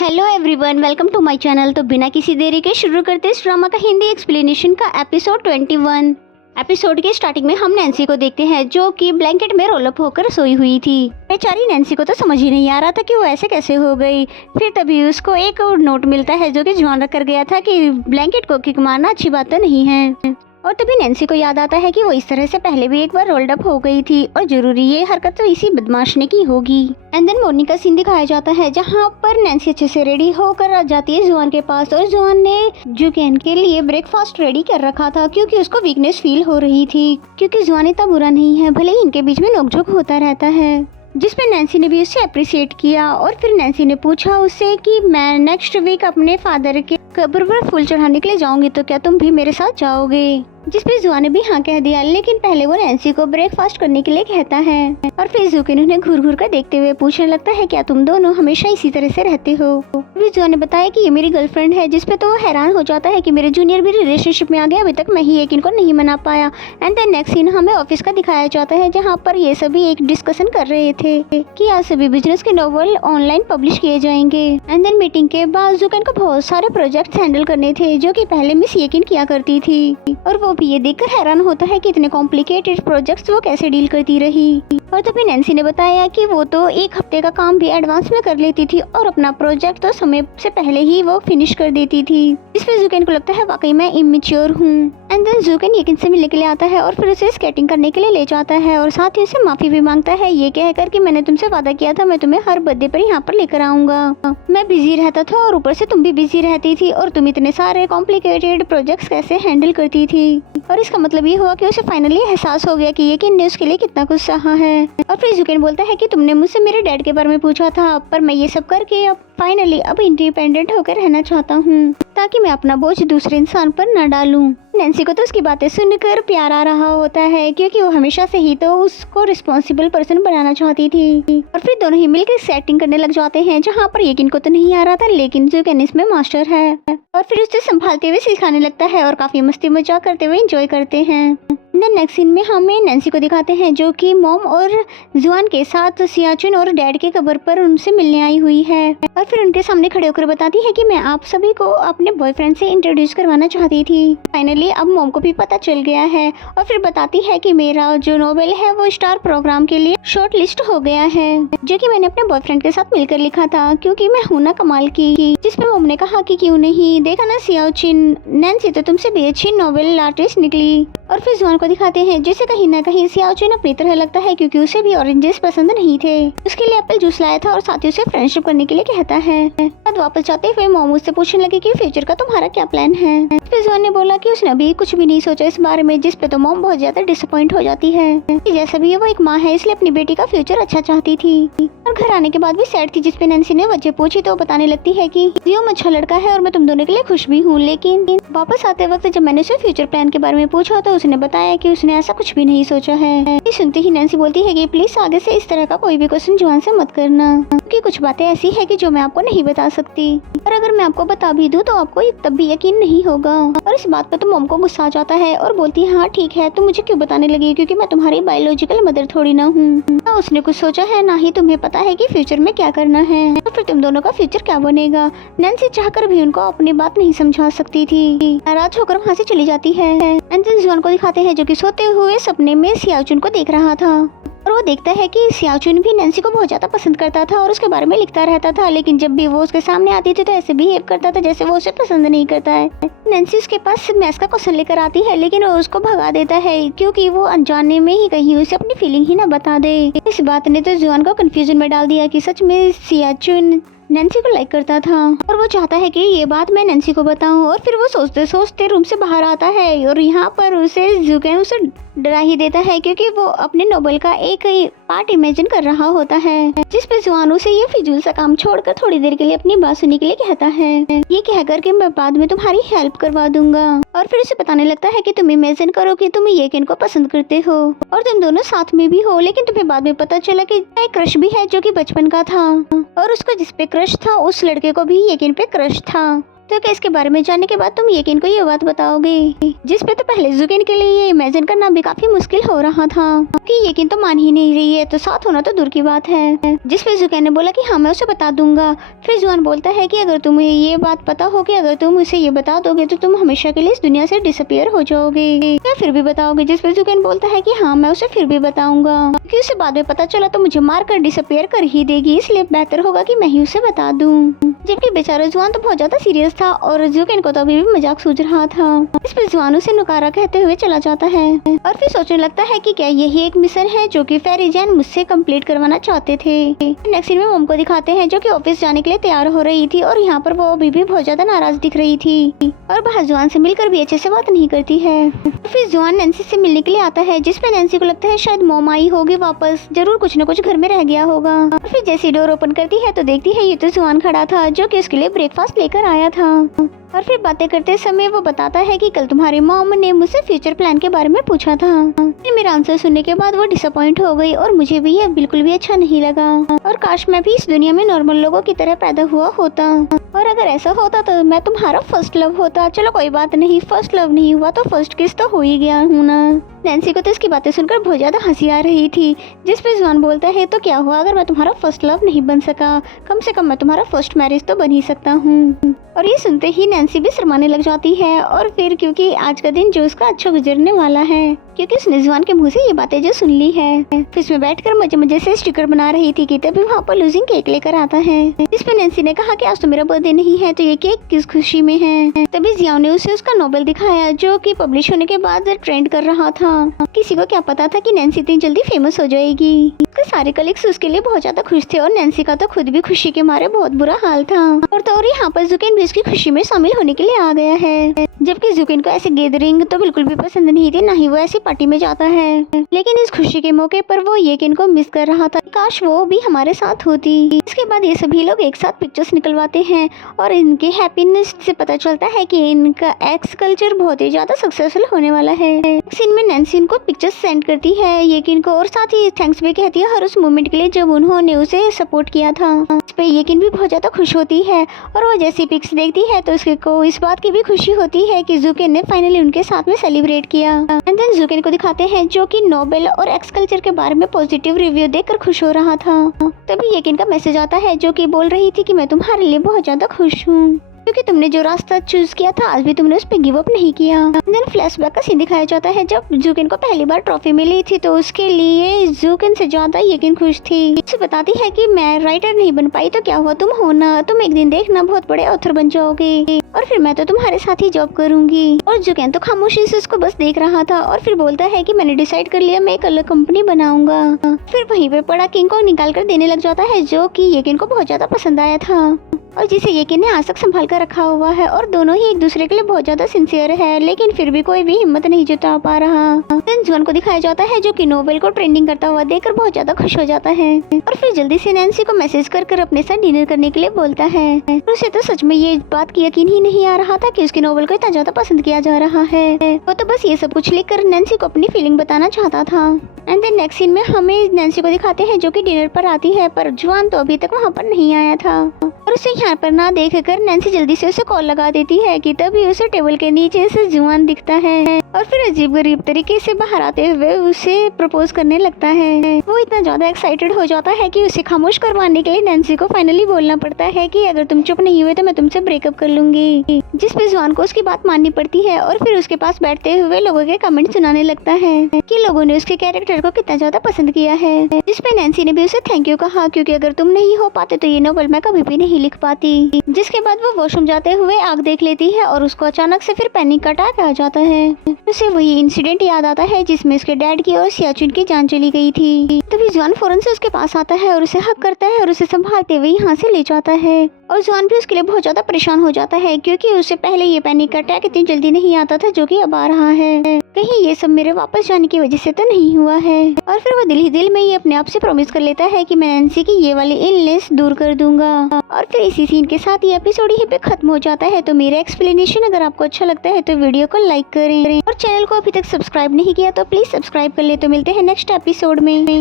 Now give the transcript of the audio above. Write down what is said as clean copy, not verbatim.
Hello everyone, welcome to my channel. तो बिना किसी देरी के शुरू करते इस ड्रामा का हिंदी एक्सप्लेनेशन का एपिसोड 21। एपिसोड के स्टार्टिंग में हम नैन्सी को देखते हैं जो कि ब्लैंकेट में रोल अप होकर सोई हुई थी। बेचारी नैन्सी को तो समझ ही नहीं आ रहा था कि वो ऐसे कैसे हो गई। फिर तभी उसको एक और नोट मिलता है जो कि जॉन रख कर गया था कि ब्लैंकेट को किक मारना अच्छी बात तो नहीं है। और तभी नैन्सी को याद आता है कि वो इस तरह से पहले भी एक बार रोल्ड अप हो गई थी और जरूरी ये हरकत तो इसी बदमाश ने की होगी। एंड देन मॉर्निंग का सीन दिखाया जाता है जहाँ पर नैन्सी अच्छे से रेडी होकर आ जाती है जुआन के पास, और जुआन ने जुकेन के लिए ब्रेकफास्ट रेडी कर रखा था क्योंकि उसको वीकनेस फील हो रही थी। क्योंकि जुआन इतना बुरा नहीं है, भले ही इनके बीच में नोकझोंक होता रहता है, जिसपे नैन्सी ने भी उससे अप्रिशिएट किया। और फिर नैन्सी ने पूछा उससे कि मैं नेक्स्ट वीक अपने फादर के कब्र पर फूल चढ़ाने के लिए जाऊंगी, तो क्या तुम भी मेरे साथ जाओगे? जिसपे जुआन ने भी हाँ कह दिया, लेकिन पहले वो नैन्सी को ब्रेकफास्ट करने के लिए कहता है। और फिर जुकेन उन्हें घूर घूर कर देखते हुए पूछने लगता है क्या तुम दोनों हमेशा इसी तरह से रहते हो? फिर जुआन ने बताया कि ये मेरी गर्लफ्रेंड है, जिसपे तो वो हैरान हो जाता है कि मेरे जूनियर भी रिलेशनशिप में आ गया, अभी तक मैं ही एक इनको नहीं मना पाया। एंड देन नेक्स्ट सीन हमें ऑफिस का दिखाया जाता है जहाँ पर ये सभी एक डिस्कशन कर रहे थे कि आज सभी बिजनेस के नॉवल ऑनलाइन पब्लिश किए जाएंगे। एंड देन मीटिंग के बाद जुकेन को बहुत सारे प्रोजेक्ट हैंडल करने थे जो कि पहले मिस येकिन किया करती थी, और वो भी ये देखकर हैरान होता है कि इतने कॉम्प्लिकेटेड प्रोजेक्ट्स वो कैसे डील करती रही। और तभी नैन्सी ने बताया कि वो तो एक हफ्ते का काम भी एडवांस में कर लेती थी और अपना प्रोजेक्ट तो समय से पहले ही वो फिनिश कर देती थी। जिसपे जुकेन को लगता है वाकई मैं इमेच्योर हूँ। एंड देन जुकेन येकिन से मिलने के लिए आता है और फिर उसे स्केटिंग करने के लिए ले जाता है और साथ ही उसे माफी भी मांगता है, ये कहकर कि मैंने तुमसे वादा किया था मैं तुम्हें हर बर्थडे पर यहाँ पर लेकर आऊंगा। मैं बिजी रहता था और ऊपर से तुम भी बिजी रहती थी, और तुम इतने सारे कॉम्प्लिकेटेड प्रोजेक्ट्स कैसे हैंडल करती थी। और इसका मतलब ये हुआ कि उसे फाइनली एहसास हो गया कि येकिन ने उसके लिए कितना कुछ सहा है। और फिर जुकेन बोलता है कि तुमने मुझसे मेरे डैड के बारे में पूछा था, पर मैं ये सब करके अब फाइनली अब इंडिपेंडेंट होकर रहना चाहता हूँ ताकि मैं अपना बोझ दूसरे इंसान पर न डालूं। नैन्सी को तो उसकी बातें सुनकर प्यार आ रहा होता है क्योंकि वो हमेशा से ही तो उसको रिस्पॉन्सिबल पर्सन बनाना चाहती थी। और फिर दोनों ही मिलकर सेटिंग करने लग जाते हैं जहाँ पर येकिन को तो नहीं आ रहा था, लेकिन जुकेन इसमें मास्टर है और फिर उसे संभालते हुए सिखाने लगता है और काफी मस्ती मजाक करते हुए एंजॉय करते हैं। नेक्स्ट सीन में हमें नैन्सी को दिखाते हैं जो कि मॉम और जुआन के साथ सियाचुन और डैड के कब्र पर उनसे मिलने आई हुई है, और फिर उनके सामने खड़े होकर बताती है कि मैं आप सभी को अपने बॉयफ्रेंड से इंट्रोड्यूस करवाना चाहती थी। फाइनली अब मॉम को भी पता चल गया है, और फिर बताती है कि मेरा जो नोवेल है वो स्टार प्रोग्राम के लिए शॉर्ट लिस्ट हो गया है, जो कि मैंने अपने बॉयफ्रेंड के साथ मिलकर लिखा था क्योंकि मैं हूं ना कमाल की। जिसपे मॉम ने कहा कि क्यों नहीं, देखा ना सियाचुन, नैन्सी तो तुमसे भी अच्छी नोवेल आर्टिस्ट निकली। और फिर जुआन को दिखाते हैं जिसे कहीं ना कहीं सियाचुन अपनी तरह लगता है क्योंकि उसे भी ऑरेंजेस पसंद नहीं थे। उसके लिए एप्पल जूस लाया था और साथ ही उसे फ्रेंडशिप करने के लिए कहता है। बाद वापस जाते हुए मॉम उससे पूछने लगी कि फ्यूचर का तुम्हारा क्या प्लान है। फिर जुआन ने बोला कि उसने अभी कुछ भी नहीं सोचा इस बारे में, जिसपे तो मॉम बहुत ज्यादा डिसअपॉइंट हो जाती है कि जैसा भी है वो एक माँ है इसलिए अपनी बेटी का फ्यूचर अच्छा चाहती थी। और घर आने के बाद भी सैड थी, जिसपे नैन्सी ने वजह पूछी तो बताने लगती है कि जियोम अच्छा लड़का है और मैं तुम दोनों के लिए खुश भी हूँ। लेकिन वापस आते वक्त जब मैंने उसे फ्यूचर प्लान के बारे में पूछा तो उसने बताया कि उसने ऐसा कुछ भी नहीं सोचा है। ये सुनते ही नैन्सी बोलती है कि प्लीज आगे से इस तरह का कोई भी क्वेश्चन जुआन से मत करना, क्योंकि कुछ बातें ऐसी है कि जो मैं आपको नहीं बता सकती, और अगर मैं आपको बता भी दूं तो आपको तब भी यकीन नहीं होगा। और इस बात पर तो मॉम को गुस्सा आ जाता है और बोलती है हाँ ठीक है, तुम मुझे क्यों बताने लगी क्योंकि मैं तुम्हारी बायोलॉजिकल मदर थोड़ी ना हूँ। ना उसने कुछ सोचा है ना ही तुम्हें पता है कि फ्यूचर में क्या करना है, तो फिर तुम दोनों का फ्यूचर क्या बनेगा। नैन्सी चाहकर भी उनको अपनी बात नहीं समझा सकती थी, नाराज होकर वहाँ से चली जाती है। एंड देन जुआन को दिखाते हैं जो कि सोते हुए सपने में सियाचुन को देख रहा था, और वो देखता है कि सियाचुन भी नैन्सी को बहुत ज्यादा पसंद करता था और उसके बारे में लिखता रहता था, लेकिन जब भी वो उसके सामने आती थी तो ऐसे बिहेव करता था जैसे वो उसे पसंद नहीं करता है। नैन्सी उसके पास मैथ्स का क्वेश्चन लेकर आती है लेकिन वो उसको भगा देता है क्योंकि वो अनजाने में ही कहीं उसे अपनी फीलिंग ही ना बता दे। इस बात ने तो जुआन को कंफ्यूजन में डाल दिया कि सच में सियाचुन नैन्सी को लाइक करता था और वो चाहता है कि ये बात मैं नैन्सी को बताऊं। और फिर वो सोचते सोचते रूम से बाहर आता है और यहाँ पर उसे जुकेन उसे डरा ही देता है क्योंकि वो अपने नोवेल का एक पार्ट इमेजिन कर रहा होता है, जिसपे जुआन उसे ये फिजूल सा काम छोड़कर थोड़ी देर के लिए अपनी बात सुनने के लिए कहता है, ये कहकर कि मैं बाद में तुम्हारी हेल्प करवा दूंगा। और फिर उसे बताने लगता है कि तुम इमेजिन करो कि तुम येकिन को पसंद करते हो और तुम दोनों साथ में भी हो, लेकिन तुम्हें बाद में पता चला कि एक क्रश भी है जो कि बचपन का था और उसको जिसपे क्रश था उस लड़के को भी येकिन पे क्रश था। तो क्या इसके बारे में जानने के बाद तुम येकिन को ये बात बताओगे? जिस पे तो पहले जुकेन के लिए ये इमेजिन करना भी काफी मुश्किल हो रहा था कि येकिन तो मान ही नहीं रही है, तो साथ होना तो दूर की बात है। जिस पे जुकेन ने बोला कि हाँ मैं उसे बता दूंगा। फिर जुआन बोलता है कि अगर तुम्हें ये बात पता हो कि अगर तुम उसे ये बता दोगे तो तुम हमेशा के लिए इस दुनिया से डिसअपियर हो जाओगे, या फिर भी बताओगे? जिस पे जुकेन बोलता है कि हाँ मैं उसे फिर भी बताऊंगा, क्योंकि उसे बाद में पता चला तो मुझे मार कर डिसअपियर कर ही देगी, इसलिए बेहतर होगा कि मैं ही उसे बता दूं। जबकि बेचारा जुआन तो बहुत ज्यादा सीरियस था और जुकेन को तो अभी भी मजाक सूझ रहा था। इस पर जुआन उसे नकारा कहते हुए चला जाता है और फिर सोचने लगता है कि क्या यही एक मिशन है जो कि फेरी जैन मुझसे कंप्लीट करवाना चाहते थे। नेक्स्ट सीन में मॉम को दिखाते हैं जो कि ऑफिस जाने के लिए तैयार हो रही थी और यहाँ पर वो अभी भी बहुत ज्यादा नाराज दिख रही थी और बाहर जुआन से मिलकर भी अच्छे से बात नहीं करती है। फिर जुआन नैन्सी से मिलने के लिए आता है, जिसपे नैन्सी को लगता है शायद मॉम आई होगी वापस, जरूर कुछ न कुछ घर में रह गया होगा। और फिर जैसी डोर ओपन करती है तो देखती है ये तो जुआन खड़ा था जो कि उसके लिए ब्रेकफास्ट लेकर आया था। और फिर बातें करते समय वो बताता है कि कल तुम्हारी मॉम ने मुझसे फ्यूचर प्लान के बारे में पूछा था। फिर मेरा आंसर सुनने के बाद वो डिसअपॉइंट हो गई और मुझे भी ये बिल्कुल भी अच्छा नहीं लगा और काश मैं भी इस दुनिया में नॉर्मल लोगों की तरह पैदा हुआ होता और अगर ऐसा होता तो मैं तुम्हारा फर्स्ट लव होता। चलो कोई बात नहीं, फर्स्ट लव नहीं हुआ तो फर्स्ट किस तो हो ही गया हूँ ना। नैन्सी को तो इसकी बातें सुनकर बहुत ज्यादा हंसी आ रही थी, जिस पे जुआन बोलता है तो क्या हुआ अगर मैं तुम्हारा फर्स्ट लव नहीं बन सका, कम से कम मैं तुम्हारा फर्स्ट मैरिज तो बन ही सकता हूँ। और ये सुनते ही नैन्सी भी शर्माने लग जाती है और फिर क्योंकि आज का दिन जो उसका अच्छा गुजरने वाला है, क्योंकि उसने जुआन के मुंह से ये बातें जो सुन ली है। फिर उसमें बैठकर मजे मजे से स्टिकर बना रही थी कि तभी वहाँ पर लूजिंग केक लेकर आता है। इस पे नैन्सी ने कहा कि आज तो मेरा बर्थडे नहीं है तो ये केक किस खुशी में है। तभी जियाओ ने उसे उसका नोवेल दिखाया जो कि पब्लिश होने के बाद ट्रेंड कर रहा था। किसी को क्या पता था कि नैन्सी इतनी जल्दी फेमस हो जाएगी। उसके सारे कलीग्स उसके लिए बहुत ज्यादा खुश थे और नैन्सी का तो खुद भी खुशी के मारे बहुत बुरा हाल था। और तो और यहाँ पर जुकेन भी उसकी खुशी में शामिल होने के लिए आ गया है, जबकि जुकेन को ऐसे गैदरिंग तो बिल्कुल भी पसंद नहीं थी, ना ही वो ऐसी पार्टी में जाता है। लेकिन इस खुशी के मौके पर वो येकिन को मिस कर रहा था, काश वो भी हमारे साथ होती। इसके बाद ये सभी लोग एक साथ पिक्चर्स निकलवाते हैं और इनके हैप्पीनेस से पता चलता है कि इनका एक्स कल्चर बहुत ही ज्यादा सक्सेसफुल होने वाला है। सीन में नैन्सी इनको पिक्चर्स सेंड करती है येकिन को और साथ ही थैंक्स भी कहती है हर उस मोमेंट के लिए जब उन्होंने उसे सपोर्ट किया था। इस पे येकिन भी बहुत ज्यादा खुश होती है और वो जैसी पिक्स देखती है तो उसके को इस बात की भी खुशी होती है कि जुकेन ने फाइनली उनके साथ में सेलिब्रेट किया। एंड देन जुकेन को दिखाते हैं जो कि नोबेल और एक्स कल्चर के बारे में पॉजिटिव रिव्यू देखकर खुश हो रहा था। तभी येकिन का मैसेज आता है जो कि बोल रही थी कि मैं तुम्हारे लिए बहुत ज्यादा खुश हूँ क्योंकि तुमने जो रास्ता चूज किया था आज भी तुमने उस पर गिव अप नहीं किया। देन फ्लैशबैक का सीन दिखाया जाता है जब जुकेन को पहली बार ट्रॉफी मिली थी तो उसके लिए जुकेन से ज्यादा येकिन खुश थी। उसे बताती है कि मैं राइटर नहीं बन पाई तो क्या हुआ, तुम हो ना, तुम एक दिन देखना बहुत बड़े ऑथर बन जाओगे और फिर मैं तो तुम्हारे साथ ही जॉब करूंगी। और जुकेन तो खामोशी से उसको बस देख रहा था और फिर बोलता है कि मैंने डिसाइड कर लिया मैं एक अलग कंपनी बनाऊंगा। फिर वहीं पे पड़ा किंग को निकाल कर देने लग जाता है जो कि येकिन को बहुत ज्यादा पसंद आया था और जिसे येकिन ने आज तक संभाल कर रखा हुआ है और दोनों ही एक दूसरे के लिए बहुत ज्यादा सिंसियर है, लेकिन फिर भी कोई भी हिम्मत नहीं जुटा पा रहा। देन जुआन को दिखाया जाता है जो कि नोवेल को ट्रेंडिंग करता हुआ देखकर बहुत ज्यादा खुश हो जाता है और फिर जल्दी से नैन्सी को मैसेज कर अपने साथ डिनर करने के लिए बोलता है। और उसे तो सच में ये बात की यकीन ही नहीं आ रहा था कि उसकी नोवेल को इतना ज्यादा पसंद किया जा रहा है। वो तो बस ये सब कुछ लिखकर नैन्सी को अपनी फीलिंग बताना चाहता था। एंड देन नेक्स्ट सीन में हमें नैन्सी को दिखाते हैं जो कि डिनर पर आती है पर जुआन तो अभी तक वहाँ पर नहीं आया था और उसे यहाँ पर ना देखकर नैन्सी जल्दी से उसे कॉल लगा देती है कि तभी उसे टेबल के नीचे से जुआन दिखता है और फिर अजीब गरीब तरीके से बाहर आते हुए उसे प्रपोज करने लगता है। वो इतना ज्यादा एक्साइटेड हो जाता है कि उसे खामोश करवाने के लिए नैन्सी को फाइनली बोलना पड़ता है कि अगर तुम चुप नहीं हुए तो मैं तुमसे ब्रेकअप कर लूंगी, जिस पे जुआन को उसकी बात माननी पड़ती है और फिर उसके पास बैठते हुए लोगों के कमेंट सुनाने लगता है कि लोगों ने उसके कैरेक्टर को कितना ज्यादा पसंद किया है। जिस पे नैन्सी ने भी उसे थैंक यू कहा क्योंकि अगर तुम नहीं हो पाते तो ये नोवेल मैं कभी भी नहीं लिख पाती। जिसके बाद वो वॉशरूम जाते हुए आग देख लेती है और उसको अचानक से फिर पैनिक अटैक आ जाता है। उसे वही इंसिडेंट याद आता है जिसमें उसके डैड की और सियाचुन की जान चली गई थी। तभी जुआन फौरन से उसके पास आता है और उसे हक करता है और उसे संभालते हुए यहाँ से ले जाता है और जुआन भी उसके लिए बहुत ज्यादा परेशान हो जाता है क्योंकि उसे पहले ये पैनिक अटैक इतनी जल्दी नहीं आता था जो कि अब आ रहा है। कहीं ये सब मेरे वापस जाने की वजह से तो नहीं हुआ है। और फिर वो दिल ही दिल में ये अपने आप से प्रॉमिस कर लेता है कि मैं नैन्सी की ये वाली इलनेस दूर कर दूंगा। और फिर इसी सीन के साथ ये एपिसोड यहीं पे खत्म हो जाता है। तो मेरा एक्सप्लेनेशन अगर आपको अच्छा लगता है तो वीडियो को लाइक करें और चैनल को अभी तक सब्सक्राइब नहीं किया तो प्लीज सब्सक्राइब कर ले। तो मिलते हैं नेक्स्ट एपिसोड में।